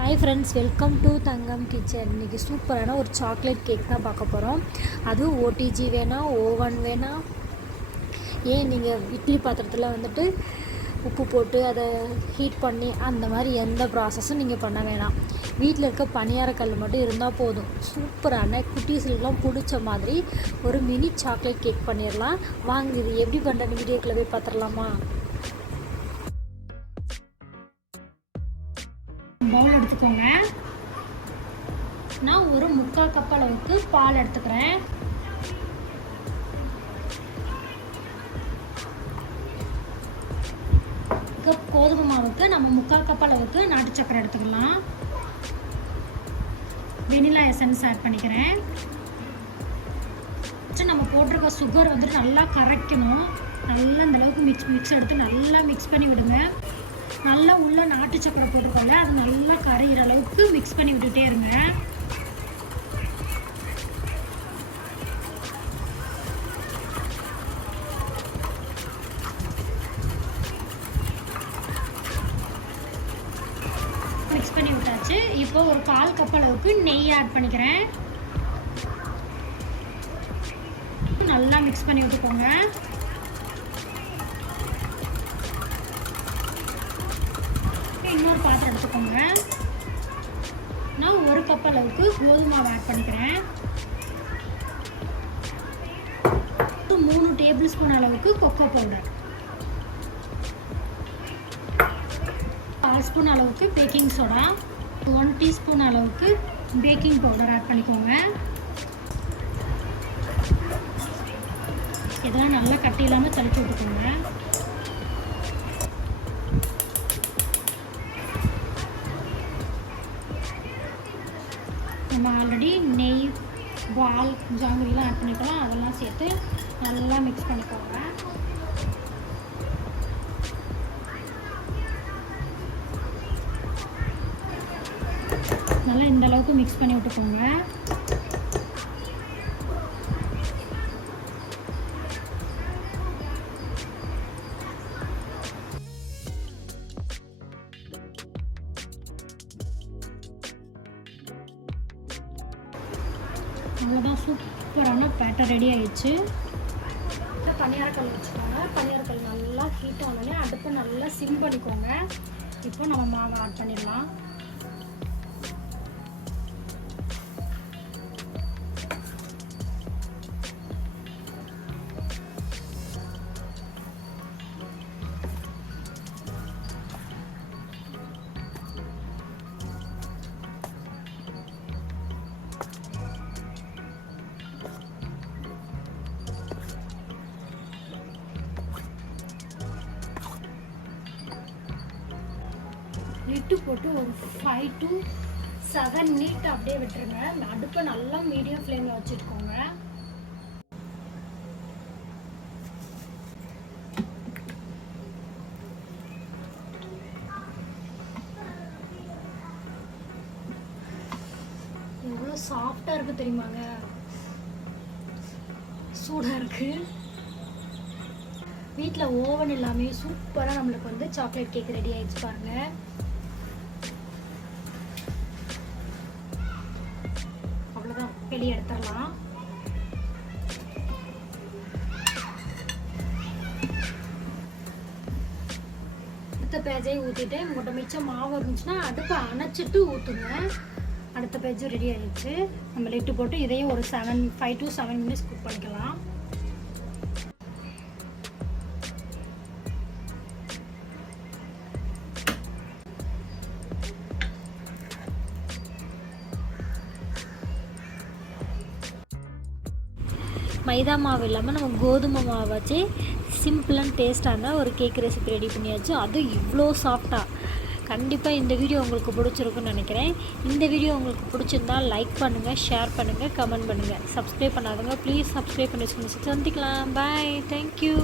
Hi friends welcome to Thangam kitchen இன்றைக்கி சூப்பரான ஒரு சாக்லேட் கேக் தான் பார்க்க போகிறோம் அதுவும் ஓடிஜி வேணாம் ஓவன் வேணாம் ஏன் நீங்கள் இட்லி பாத்திரத்தில் வந்துட்டு உப்பு போட்டு அதை ஹீட் பண்ணி அந்த மாதிரி எந்த ப்ராசஸும் நீங்கள் பண்ண வேணாம். வீட்டில் இருக்க பணியாரக்கல் மட்டும் இருந்தால் போதும். சூப்பரான குட்டீஸுக்கெலாம் பிடிச்ச மாதிரி ஒரு மினி சாக்லேட் கேக் பண்ணிடலாம் வாங்க இது எப்படி பண்ணுறேன்னு வீடியோக்குள்ளே போய் பார்த்துடலாமா பவுல் எடுத்துக்கோங்க. நான் ஒரு முக்கால் கப் அளவுக்கு பால் எடுத்துக்கிறேன். கப் கோதுமை மாவுக்கு நம்ம முக்கால் கப் அளவுக்கு நாட்டு சக்கரை எடுத்துக்கலாம். வெனிலா எசன்ஸ் ஆட் பண்ணிக்கிறேன். ஃபஸ்ட்டு நம்ம போட்டிருக்க சுகர் வந்துட்டு நல்லா கரைக்கணும். நல்லா அந்தளவுக்கு மிக்ஸ் மிக்ஸ் எடுத்து நல்லா மிக்ஸ் பண்ணி விடுங்க. நல்லா உள்ள நாட்டு சக்கரை போட்டுக்கோங்க. அது நல்லா கரையிற அளவுக்கு மிக்ஸ் பண்ணி விட்டுட்டே இருங்க. மிக்ஸ் பண்ணி விட்டாச்சு. இப்போ ஒரு கால் கப் அளவுக்கு நெய் ஆட் பண்ணிக்கிறேன். நல்லா மிக்ஸ் பண்ணி விட்டுக்கோங்க. இன்னொரு பாத்திரம் எடுத்துக்கோங்க. நான் ஒரு கப் அளவுக்கு கோதுமை மாவு ஆட் பண்ணிக்கிறேன். மூணு டேபிள் ஸ்பூன் அளவுக்கு கொக்கோ பவுடர் கால் ஸ்பூன் அளவுக்கு பேக்கிங் சோடா ஒன் டீஸ்பூன் அளவுக்கு பேக்கிங் பவுடர் ஆட் பண்ணிக்கோங்க. இதெல்லாம் நல்லா கட்டி இல்லாமல் தெளிச்சு விட்டுக்கோங்க. நம்ம ஆல்ரெடி நெய் பால் ஜாங்கிரிலாம் ஆட் பண்ணிக்கலாம். அதெல்லாம் சேர்த்து நல்லா மிக்ஸ் பண்ணிக்கோங்க. நல்லா இந்த அளவுக்கு மிக்ஸ் பண்ணி விட்டுக்கோங்க. அவ்வளோதான் சூப்பரான பேட்டர் ரெடி ஆயிடுச்சு. பணியாரக்கல் வச்சுக்கோங்க. பணியாரக்கல் நல்லா ஹீட் ஆனோடனே அடுப்பை நல்லா சிம் பண்ணிக்கோங்க. இப்போ நம்ம மாவை ஆட் பண்ணிடலாம். லிட்டு போட்டு ஒரு ஃபைவ் டு செவன் மினிட் அப்படியே விட்டுருங்க. அடுப்பை நல்லா மீடியம் ஃப்ளேமில் வச்சுருக்கோங்க எவ்வளோ சாஃப்டாக இருக்குது தெரியுமாங்க? சூடாக இருக்குது வீட்டில் ஓவன் எல்லாமே சூப்பராக நம்மளுக்கு வந்து சாக்லேட் கேக் ரெடி ஆகிடுச்சு பாருங்க. வெளியே எடுத்துடலாம். அடுத்த பேஜை ஊற்றிட்டு உங்கள்கிட்ட மிச்சம் மாவு இருந்துச்சுன்னா அடுப்பை அணைச்சிட்டு ஊற்றுங்க அடுத்த பேஜும் ரெடி ஆகிடுச்சு நம்ம லிட்டு போட்டு இதையும் ஒரு seven five to seven minutes cook பண்ணிக்கலாம். மைதா மாவு இல்லாமல் நம்ம கோதுமை மாவு வச்சு சிம்பிள் அண்ட் டேஸ்டான ஒரு கேக் ரெசிபி ரெடி பண்ணியாச்சு. அதுவும் இவ்வளோ சாஃப்டாக கண்டிப்பாக இந்த வீடியோ உங்களுக்கு பிடிச்சிருக்குன்னு நினைக்கிறேன். இந்த வீடியோ உங்களுக்கு பிடிச்சிருந்தா லைக் பண்ணுங்கள் ஷேர் பண்ணுங்கள் கமெண்ட் பண்ணுங்கள் சப்ஸ்கிரைப் பண்ணாதவங்க ப்ளீஸ் சப்ஸ்கிரைப் பண்ணி வச்சுக்கோங்க. சந்திக்கலாம். Bye thank you